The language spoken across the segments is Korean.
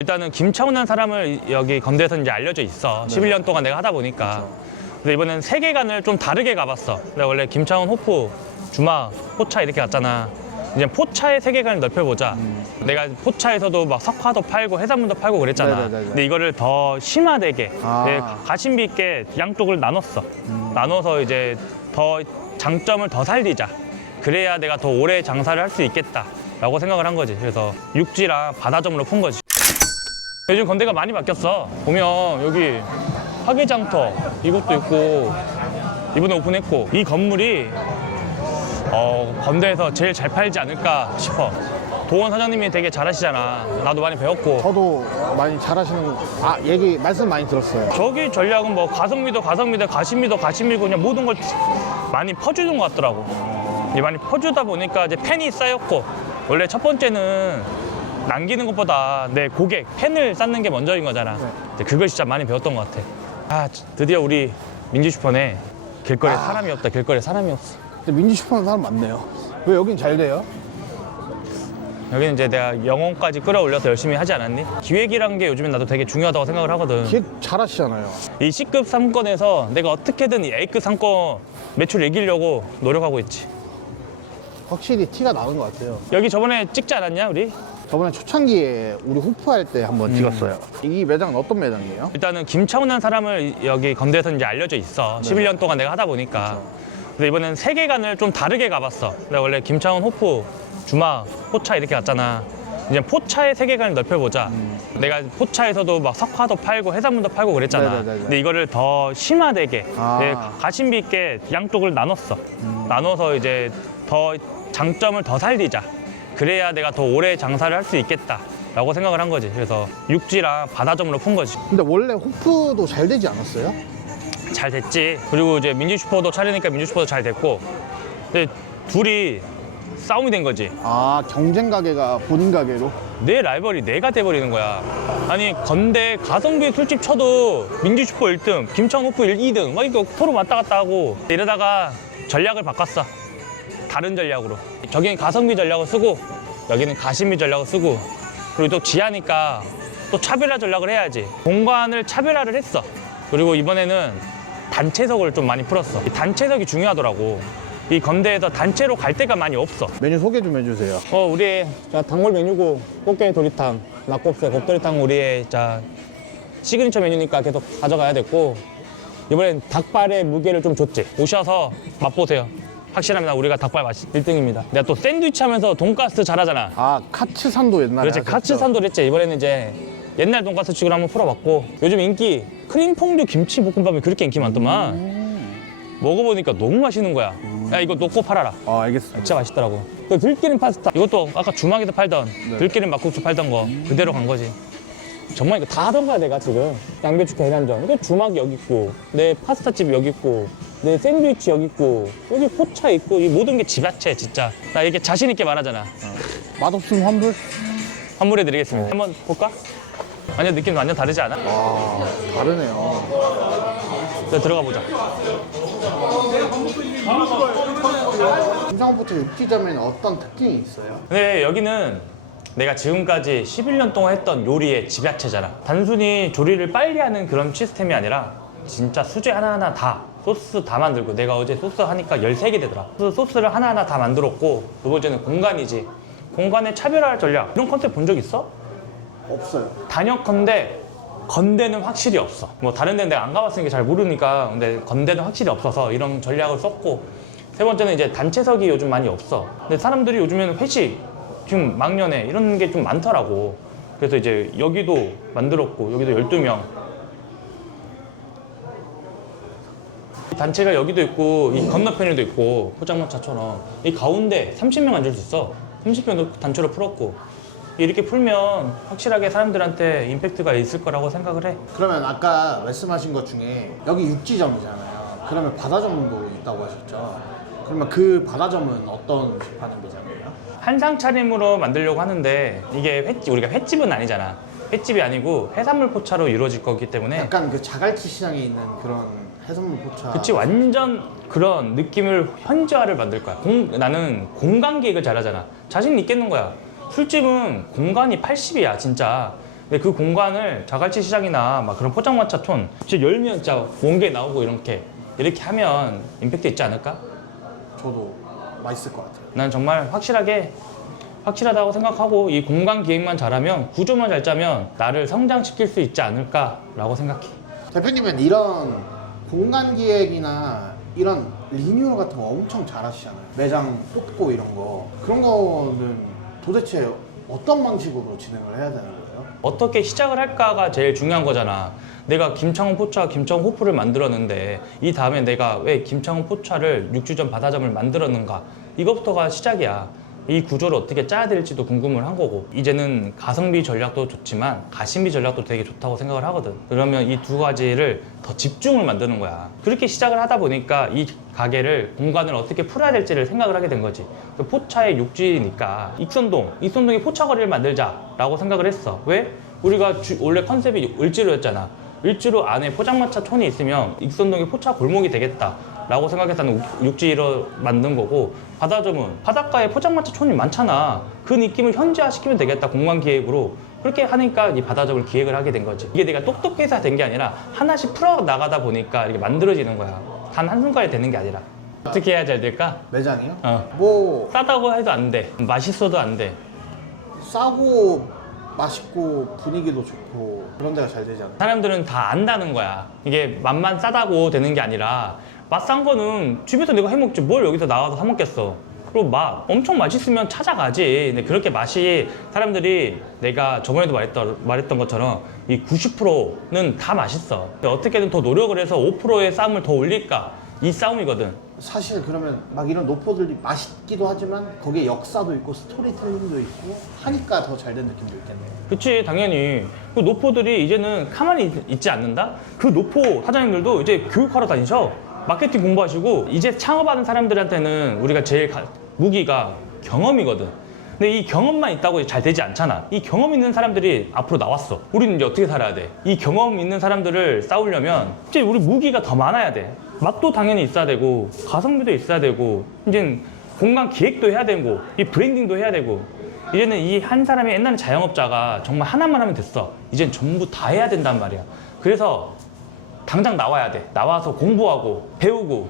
일단은 김차훈이라는 사람을 여기 건대에서 이제 알려져 있어. 11년 동안 내가 하다 보니까. 근데 이번엔 세계관을 좀 다르게 가봤어. 내가 원래 김차훈, 호프, 주마, 포차 이렇게 갔잖아. 이제 포차의 세계관을 넓혀보자. 내가 포차에서도 막 석화도 팔고 해산물도 팔고 그랬잖아. 네네네네. 근데 이거를 더 심화되게 아. 네, 가심비 있게 양쪽을 나눴어. 나눠서 이제 더 장점을 더 살리자. 그래야 내가 더 오래 장사를 할 수 있겠다라고 생각을 한 거지. 그래서 육지랑 바다점으로 푼 거지. 요즘 건대가 많이 바뀌었어. 보면 여기 화개장터 이것도 있고 이번에 오픈했고 이 건물이 어, 건대에서 제일 잘 팔지 않을까 싶어. 도원 사장님이 되게 잘하시잖아. 나도 많이 배웠고. 저도 많이 잘하시는 아 얘기 말씀 많이 들었어요. 저기 전략은 뭐 가성비도 가성비도 가심비도 가심비고 그냥 모든 걸 많이 퍼주는 것 같더라고. 많이 퍼주다 보니까 이제 팬이 쌓였고 원래 첫 번째는 남기는 것보다 내 고객 팬을 쌓는 게 먼저인 거잖아. 이제 그걸 진짜 많이 배웠던 것 같아. 아 드디어 우리 민지 슈퍼네 길거리에 사람이 없다. 길거리에 사람이 없어. 근데 민지 슈퍼는 사람 많네요. 왜 여긴 잘 돼요? 여기는 이제 내가 영혼까지 끌어올려서 열심히 하지 않았니? 기획이란 게 요즘엔 나도 되게 중요하다고 생각을 하거든. 기획 잘하시잖아요. 이 C급 상권에서 내가 어떻게든 이 A급 상권 매출 이기려고 노력하고 있지. 확실히 티가 나는 것 같아요. 여기 저번에 찍지 않았냐, 우리? 저번에 초창기에 우리 호프할 때 한번 찍었어요. 이 매장은 어떤 매장이에요? 일단은 김차훈이라는 사람을 여기 건대에서 이제 알려져 있어. 11년 동안 내가 하다 보니까. 근데 이번엔 세계관을 좀 다르게 가봤어. 내가 원래 김차훈, 호프, 주마, 포차 이렇게 갔잖아. 이제 포차의 세계관을 넓혀보자. 내가 포차에서도 막 석화도 팔고 해산물도 팔고 그랬잖아. 네네네네. 근데 이거를 더 심화되게 아. 네, 가심비 있게 양쪽을 나눴어. 나눠서 이제 더 장점을 더 살리자. 그래야 내가 더 오래 장사를 할 수 있겠다 라고 생각을 한 거지. 그래서 육지랑 바다점으로 푼 거지. 근데 원래 호프도 잘 되지 않았어요? 잘 됐지. 그리고 이제 민주 슈퍼도 차리니까 민주 슈퍼도 잘 됐고. 근데 둘이 싸움이 된 거지. 아 경쟁 가게가 본인 가게로? 내 라이벌이 내가 돼버리는 거야. 아니 건대 가성비 술집 쳐도 민주 슈퍼 1등, 김천 호프 1, 2등 막 이거 서로 왔다 갔다 하고 이러다가 전략을 바꿨어. 다른 전략으로. 저기는 가성비 전략을 쓰고 여기는 가심비 전략을 쓰고 그리고 또 지하니까 또 차별화 전략을 해야지. 공간을 차별화를 했어. 그리고 이번에는 단체석을 좀 많이 풀었어. 이 단체석이 중요하더라고. 이 건대에서 단체로 갈 데가 많이 없어. 메뉴 소개 좀 해주세요. 어 우리의 자 단골 메뉴고 꽃게 도리탕, 낙곱새, 곱도리탕 우리의 자 시그니처 메뉴니까 계속 가져가야 됐고 이번엔 닭발의 무게를 좀 줬지. 오셔서 맛보세요. 확실합니다. 우리가 닭발 맛이 1등입니다. 내가 또 샌드위치 하면서 돈가스 잘하잖아. 아 카츠산도 옛날에 그렇지 하셨죠? 카츠산도 했지. 이번에는 이제 옛날 돈가스 식으로 한번 풀어봤고 요즘 인기 크림 퐁듀 김치 볶음밥이 그렇게 인기 많더만. 먹어보니까 너무 맛있는 거야. 야 이거 놓고 팔아라. 아 알겠습니다. 진짜 맛있더라고. 그 들기름 파스타 이것도 아까 주막에서 팔던 들기름 막국수 팔던 거 그대로 간 거지. 정말 이거 다 하던 거야 내가 지금 양배추 계란전 이거 주막 여기 있고 내 파스타집 여기 있고 내 샌드위치 여기 있고 여기 포차 있고 이 모든 게 집야채 진짜 나 이렇게 자신 있게 말하잖아 맛없으면 환불? 환불해 드리겠습니다 한번 볼까? 완전 느낌 완전 다르지 않아? 아 다르네요. 자, 들어가 보자 김상호포트 육지점에는 어떤 특징이 있어요? 근데 여기는 내가 지금까지 11년 동안 했던 요리의 집약체잖아. 단순히 조리를 빨리 하는 그런 시스템이 아니라 진짜 수제 하나하나 다 소스 다 만들고 내가 어제 소스 하니까 13개 되더라. 소스를 하나하나 다 만들었고 두 번째는 공간이지. 공간의 차별화 전략. 이런 컨셉 본 적 있어? 없어요. 단역컨대 건대는 확실히 없어. 뭐 다른 데는 내가 안 가봤으니까 잘 모르니까 근데 건대는 확실히 없어서 이런 전략을 썼고 세 번째는 이제 단체석이 요즘 많이 없어. 근데 사람들이 요즘에는 회식 지금 막년에 이런 게 좀 많더라고. 그래서 이제 여기도 만들었고 여기도 12명. 단체가 여기도 있고 이 건너편에도 있고 포장마차처럼 이 가운데 30명 앉을 수 있어. 30명 단체로 풀었고 이렇게 풀면 확실하게 사람들한테 임팩트가 있을 거라고 생각을 해. 그러면 아까 말씀하신 것 중에 여기 육지점이잖아요. 그러면 바다점도 있다고 하셨죠? 그러면 그 바다점은 어떤 음식 파는 매장이에요? 한상 차림으로 만들려고 하는데 이게 횟집 우리가 횟집은 아니잖아. 횟집이 아니고 해산물 포차로 이루어질 거기 때문에 약간 그 자갈치 시장에 있는 그런 해산물 포차. 그치 완전 그런 느낌을 현지화를 만들 거야. 공- 나는 공간 계획을 잘하잖아. 자신 있겠는 거야. 술집은 공간이 80이야 진짜. 근데 그 공간을 자갈치 시장이나 막 그런 포장마차 촌 진짜 열면 진짜 원개 나오고 이렇게 이렇게 하면 임팩트 있지 않을까? 저도 맛있을 것 같아요. 난 정말 확실하게 확실하다고 생각하고 이 공간 기획만 잘하면 구조만 잘 짜면 나를 성장시킬 수 있지 않을까라고 생각해. 대표님은 이런 공간 기획이나 이런 리뉴얼 같은 거 엄청 잘하시잖아요. 매장 뽑고 이런 거. 그런 거는 도대체 어떤 방식으로 진행을 해야 되는 거예요? 어떻게 시작을 할까가 제일 중요한 거잖아. 내가 김창훈 포차, 김창훈 호프를 만들었는데 이 다음에 내가 왜 김창훈 포차를 육주점 바다점을 만들었는가? 이것부터가 시작이야. 이 구조를 어떻게 짜야 될지도 궁금을 한 거고 이제는 가성비 전략도 좋지만 가심비 전략도 되게 좋다고 생각을 하거든. 그러면 이 두 가지를 더 집중을 만드는 거야. 그렇게 시작을 하다 보니까 이 가게를 공간을 어떻게 풀어야 될지를 생각을 하게 된 거지. 그 포차의 육지니까 익선동 익선동에 포차거리를 만들자라고 생각을 했어. 왜? 우리가 주- 원래 컨셉이 을지로였잖아. 을지로 안에 포장마차 촌이 있으면 익선동에 포차 골목이 되겠다 라고 생각해서는 육지로 만든 거고 바다점은 바닷가에 포장마차 촌이 많잖아. 그 느낌을 현지화시키면 되겠다 공간 기획으로. 그렇게 하니까 이 바다점을 기획을 하게 된 거지. 이게 내가 똑똑해서 된 게 아니라 하나씩 풀어 나가다 보니까 이렇게 만들어지는 거야. 단 한순간에 되는 게 아니라. 어떻게 해야 잘 될까? 매장이요? 어. 뭐 싸다고 해도 안돼. 맛있어도 안돼. 싸고 맛있고 분위기도 좋고 그런 데가 잘 되지 않아요? 사람들은 다 안다는 거야. 이게 맛만 싸다고 되는 게 아니라 맛싼 거는 집에서 내가 해 먹지 뭘 여기서 나와서 사 먹겠어. 그리고 맛 엄청 맛있으면 찾아가지. 근데 그렇게 맛이 사람들이 내가 저번에도 말했던, 말했던 것처럼 이 90%는 다 맛있어. 근데 어떻게든 더 노력을 해서 5%의 싸움을 더 올릴까? 이 싸움이거든. 사실 그러면 막 이런 노포들이 맛있기도 하지만 거기에 역사도 있고 스토리텔링도 있고 하니까 더 잘 된 느낌도 있겠네요. 그치 당연히 그 노포들이 이제는 가만히 있- 있지 않는다 그 노포 사장님들도 이제 교육하러 다니셔 마케팅 공부하시고 이제 창업하는 사람들한테는 우리가 제일 가- 무기가 경험이거든 근데 이 경험만 있다고 잘 되지 않잖아 이 경험 있는 사람들이 앞으로 나왔어 우리는 이제 어떻게 살아야 돼 이 경험 있는 사람들을 싸우려면 이제 우리 무기가 더 많아야 돼 맛도 당연히 있어야 되고 가성비도 있어야 되고 이제 공간 기획도 해야 되고 이 브랜딩도 해야 되고 이제는 이 한 사람이 옛날에 자영업자가 정말 하나만 하면 됐어. 이젠 전부 다 해야 된단 말이야. 그래서 당장 나와야 돼. 나와서 공부하고 배우고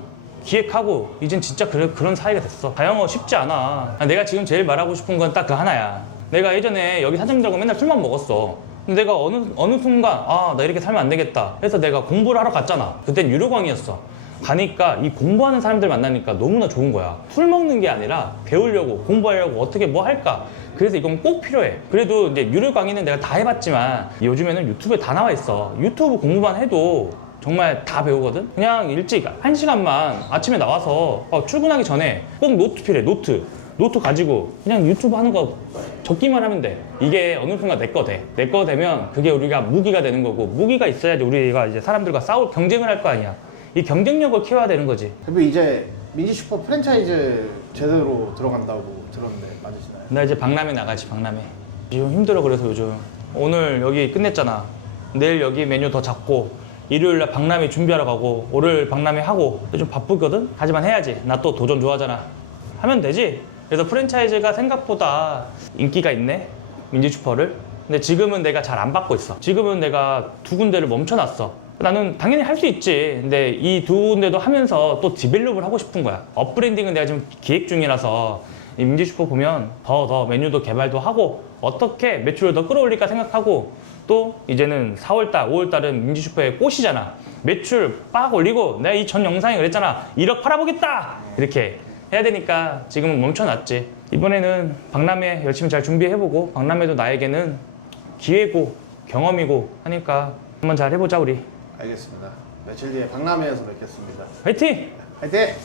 기획하고 이젠 진짜 그래, 그런 사이가 됐어. 자영업 쉽지 않아. 내가 지금 제일 말하고 싶은 건 딱 그 하나야. 내가 예전에 여기 사장님들하고 맨날 술만 먹었어. 내가 어느 어느 순간 아 나 이렇게 살면 안 되겠다. 해서 내가 공부를 하러 갔잖아. 그땐 유료광이었어. 가니까 이 공부하는 사람들 만나니까 너무나 좋은 거야. 술 먹는 게 아니라 배우려고 공부하려고 어떻게 뭐 할까. 그래서 이건 꼭 필요해. 그래도 이제 유료 강의는 내가 다 해봤지만 요즘에는 유튜브에 다 나와 있어. 유튜브 공부만 해도 정말 다 배우거든? 그냥 일찍 한 시간만 아침에 나와서 어, 출근하기 전에 꼭 노트 필요해, 노트. 노트 가지고 그냥 유튜브 하는 거 적기만 하면 돼. 이게 어느 순간 내 거 돼. 내 거 되면 그게 우리가 무기가 되는 거고 무기가 있어야지 우리가 이제 사람들과 싸울 경쟁을 할 거 아니야. 이 경쟁력을 키워야 되는 거지. 대표 이제 미니 슈퍼 프랜차이즈 제대로 들어간다고 들었는데 맞으시나요? 나 이제 박람회 나가지 박람회. 지금 힘들어 그래서 요즘 오늘 여기 끝냈잖아. 내일 여기 메뉴 더 잡고 일요일 날 박람회 준비하러 가고 월요일 박람회 하고 좀 바쁘거든. 하지만 해야지. 나 또 도전 좋아하잖아. 하면 되지. 그래서 프랜차이즈가 생각보다 인기가 있네. 민지 슈퍼를. 근데 지금은 내가 잘 안 받고 있어. 지금은 내가 두 군데를 멈춰놨어. 나는 당연히 할 수 있지. 근데 이 두 군데도 하면서 또 디벨롭을 하고 싶은 거야. 업브랜딩은 내가 지금 기획 중이라서 이 민지 슈퍼 보면 더 더 메뉴도 개발도 하고 어떻게 매출을 더 끌어올릴까 생각하고 또 이제는 4월달, 5월달은 민지 슈퍼의 꽃이잖아. 매출 빡 올리고 내가 이 전 영상에 그랬잖아. 1억 팔아보겠다. 이렇게 해야 되니까 지금은 멈춰놨지. 이번에는 박람회 열심히 잘 준비해보고 박람회도 나에게는 기회고 경험이고 하니까 한번 잘 해보자 우리. 알겠습니다. 며칠 뒤에 박람회에서 뵙겠습니다. 화이팅! 화이팅!